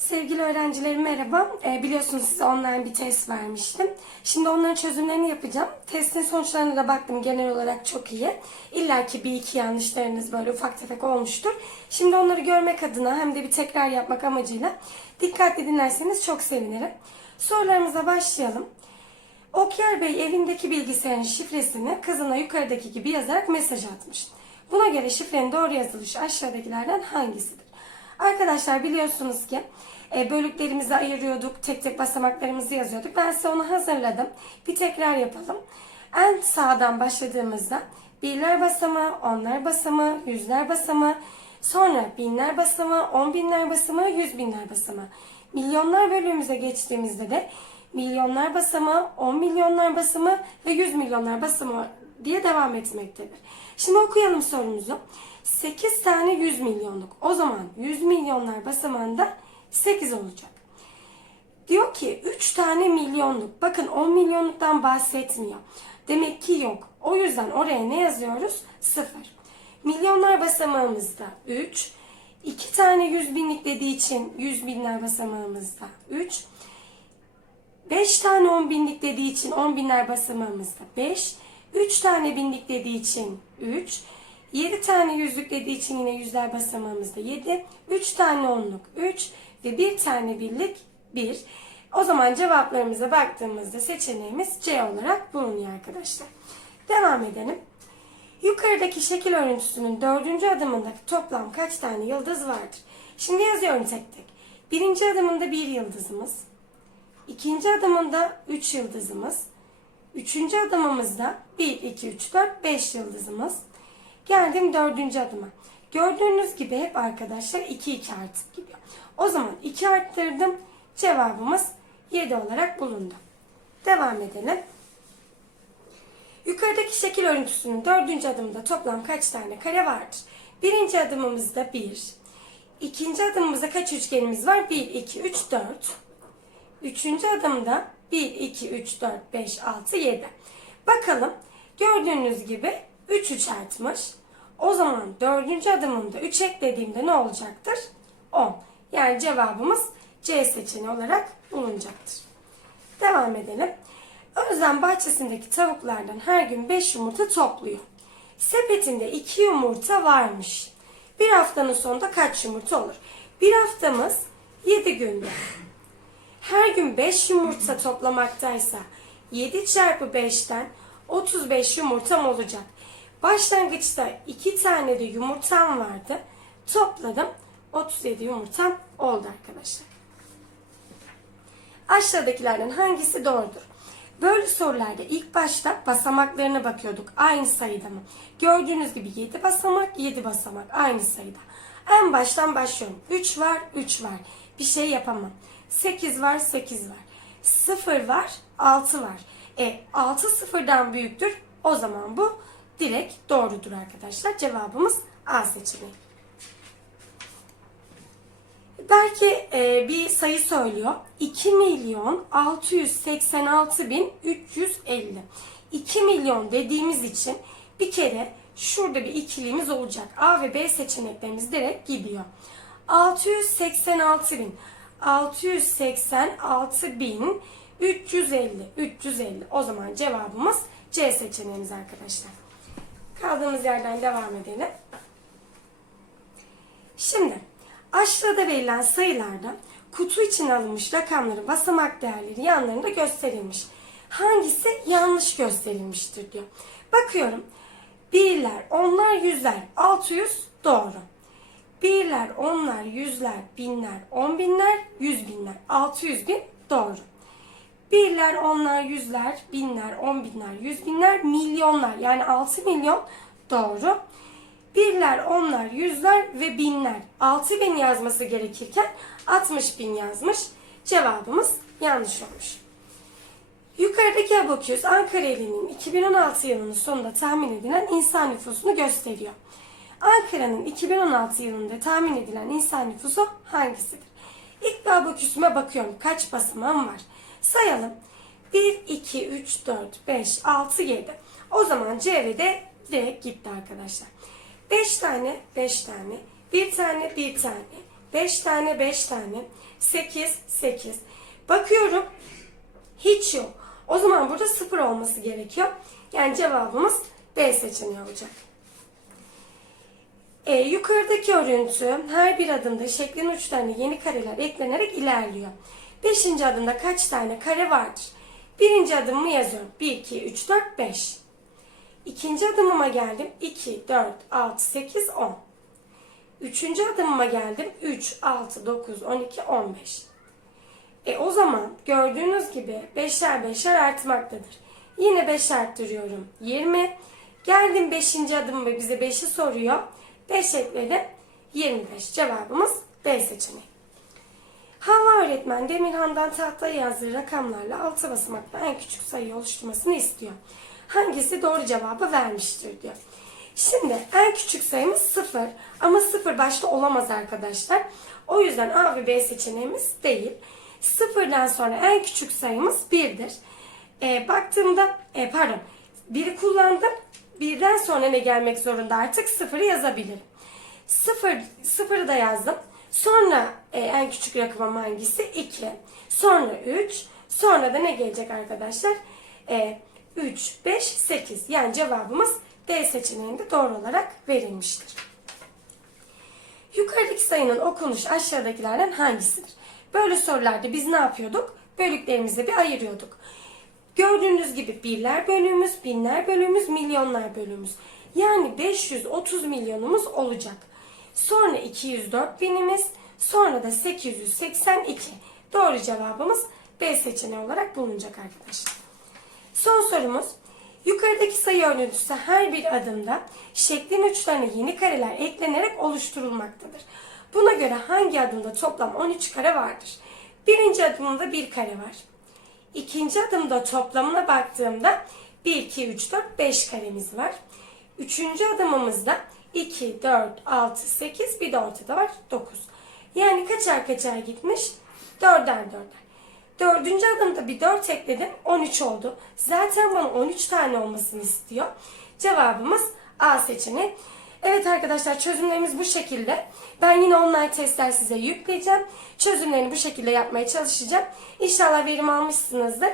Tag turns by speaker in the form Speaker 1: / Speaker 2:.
Speaker 1: Sevgili öğrencilerim merhaba. Ee, biliyorsunuz size online bir test vermiştim. Şimdi onların çözümlerini yapacağım. Testin sonuçlarına da baktım genel olarak çok iyi. İlla ki bir iki yanlışlarınız böyle ufak tefek olmuştur. Şimdi onları görmek adına hem de bir tekrar yapmak amacıyla dikkatli dinlerseniz çok sevinirim. Sorularımıza başlayalım. Okyar Bey evindeki bilgisayarın şifresini kızına yukarıdaki gibi yazarak mesaj atmış. Buna göre şifrenin doğru yazılışı aşağıdakilerden hangisidir? Arkadaşlar biliyorsunuz ki e, bölüklerimizi ayırıyorduk, tek tek basamaklarımızı yazıyorduk. Ben size onu hazırladım. Bir tekrar yapalım. En sağdan başladığımızda birler basamağı, onlar basamağı, yüzler basamağı, sonra binler basamağı, on binler basamağı, yüz binler basamağı. Milyonlar bölümümüze geçtiğimizde de milyonlar basamağı, 10 milyonlar basamağı ve 100 milyonlar basamağı diye devam etmektedir. Şimdi okuyalım sorumuzu. 8 tane 100 milyonluk. O zaman 100 milyonlar basamağında 8 olacak. Diyor ki 3 tane milyonluk. Bakın 10 milyonluktan bahsetmiyor. Demek ki yok. O yüzden oraya ne yazıyoruz? 0. Milyonlar basamağımızda 3. 2 tane 100 binlik dediği için 100 binler basamağımızda 3. 5 tane 10 binlik dediği için 10 binler basamağımızda 5. 3 tane binlik dediği için 3. 7 tane yüzlük dediği için yine yüzler basamağımızda 7. 3 tane onluk 3 ve 1 tane birlik 1. O zaman cevaplarımıza baktığımızda seçeneğimiz C olarak bulunuyor arkadaşlar. Devam edelim. Yukarıdaki şekil örüntüsünün dördüncü adımındaki toplam kaç tane yıldız vardır? Şimdi yazıyorum tek tek. Birinci adımında bir yıldızımız. İkinci adımında 3 yıldızımız. Üçüncü adımımızda 1, 2, 3, 4, 5 yıldızımız. Geldim dördüncü adıma. Gördüğünüz gibi hep arkadaşlar 2, 2 artıp gidiyor. O zaman 2 arttırdım. Cevabımız 7 olarak bulundu. Devam edelim. Yukarıdaki şekil örüntüsünün dördüncü adımında toplam kaç tane kare vardır? Birinci adımımızda 1. İkinci adımımızda kaç üçgenimiz var? 1, 2, 3, 4. Üçüncü adımda 1, 2, 3, 4, 5, 6, 7. Bakalım gördüğünüz gibi 3 3 artmış. O zaman dördüncü adımımda 3 eklediğimde ne olacaktır? 10. Yani cevabımız C seçeneği olarak bulunacaktır. Devam edelim. Özlem bahçesindeki tavuklardan her gün 5 yumurta topluyor. Sepetinde 2 yumurta varmış. Bir haftanın sonunda kaç yumurta olur? Bir haftamız 7 günde. Her gün 5 yumurta toplamaktaysa 7 çarpı 5'ten 35 yumurtam olacak. Başlangıçta 2 tane de yumurtam vardı. Topladım. 37 yumurtam oldu arkadaşlar. Aşağıdakilerden hangisi doğrudur? Böyle sorularda ilk başta basamaklarına bakıyorduk. Aynı sayıda mı? Gördüğünüz gibi 7 basamak, 7 basamak aynı sayıda. En baştan başlıyorum. 3 var, 3 var. Bir şey yapamam. 8 var, 8 var. 0 var, 6 var. E 6 sıfırdan büyüktür. O zaman bu direkt doğrudur arkadaşlar. Cevabımız A seçeneği. Belki e, bir sayı söylüyor. 2 milyon 686 bin 350. 2 milyon dediğimiz için bir kere şurada bir ikiliğimiz olacak. A ve B seçeneklerimiz direkt gidiyor. 686 bin 686 bin 350 350 o zaman cevabımız C seçeneğimiz arkadaşlar. Kaldığımız yerden devam edelim. Şimdi aşağıda verilen sayılarda kutu için alınmış rakamların basamak değerleri yanlarında gösterilmiş. Hangisi yanlış gösterilmiştir diyor. Bakıyorum. Birler, onlar, yüzler, 600 doğru. Birler, onlar, yüzler, binler, on binler, yüz binler, 600 bin doğru. Birler, onlar, yüzler, binler, on binler, yüz binler, milyonlar yani 6 milyon doğru. Birler, onlar, yüzler ve binler. 6 bin yazması gerekirken 60 bin yazmış. Cevabımız yanlış olmuş. Yukarıdaki abaküs Ankara ilinin 2016 yılının sonunda tahmin edilen insan nüfusunu gösteriyor. Ankara'nın 2016 yılında tahmin edilen insan nüfusu hangisidir? İlk bir abaküsüme bakıyorum. Kaç basamağım var? Sayalım. 1, 2, 3, 4, 5, 6, 7. O zaman C ve D direkt gitti arkadaşlar. 5 tane, 5 tane, 1 tane, 1 tane, 5 tane 5 tane. 8 8. Bakıyorum hiç yok. O zaman burada 0 olması gerekiyor. Yani cevabımız B seçeneği olacak. E, yukarıdaki örüntü her bir adımda şeklin uçlarına yeni kareler eklenerek ilerliyor. Beşinci adımda kaç tane kare vardır? Birinci adımımı yazıyorum. 1, 2, 3, 4, 5. İkinci adımıma geldim. 2, 4, 6, 8, 10. Üçüncü adımıma geldim. 3, 6, 9, 12, 15. E o zaman gördüğünüz gibi beşer beşer artmaktadır. Yine 5 arttırıyorum. 20. Geldim 5. adımı ve bize 5'i soruyor. 5 ekledim. 25. Cevabımız B seçeneği. Havva öğretmen Demirhan'dan tahtaya yazdığı rakamlarla altı basamaklı en küçük sayı oluşturmasını istiyor. Hangisi doğru cevabı vermiştir diyor. Şimdi en küçük sayımız 0 ama 0 başta olamaz arkadaşlar. O yüzden A ve B seçeneğimiz değil. Sıfırdan sonra en küçük sayımız 1'dir. E, baktığımda e, pardon biri kullandım. Birden sonra ne gelmek zorunda artık sıfırı yazabilirim. Sıfır, sıfırı da yazdım. Sonra e, en küçük rakamım hangisi? 2. Sonra 3. Sonra da ne gelecek arkadaşlar? E, 3, 5, 8. Yani cevabımız D seçeneğinde doğru olarak verilmiştir. Yukarıdaki sayının okunuş aşağıdakilerden hangisidir? Böyle sorularda biz ne yapıyorduk? Bölüklerimizi bir ayırıyorduk. Gördüğünüz gibi birler bölümümüz, binler bölümümüz, milyonlar bölümümüz. Yani 530 milyonumuz olacak. Sonra 204 binimiz, sonra da 882. Doğru cevabımız B seçeneği olarak bulunacak arkadaşlar. Son sorumuz. Yukarıdaki sayı örüntüsü her bir adımda şeklin uçlarına yeni kareler eklenerek oluşturulmaktadır. Buna göre hangi adımda toplam 13 kare vardır? Birinci adımda bir kare var. İkinci adımda toplamına baktığımda 1, 2, 3, 4, 5 karemiz var. Üçüncü adımımızda 2, 4, 6, 8 bir de ortada var 9. Yani kaçar kaçar gitmiş? Dörder dörder. Dördüncü adımda bir 4 ekledim 13 oldu. Zaten bana 13 tane olmasını istiyor. Cevabımız A seçeneği. Evet arkadaşlar çözümlerimiz bu şekilde. Ben yine online testler size yükleyeceğim. Çözümlerini bu şekilde yapmaya çalışacağım. İnşallah verim almışsınızdır.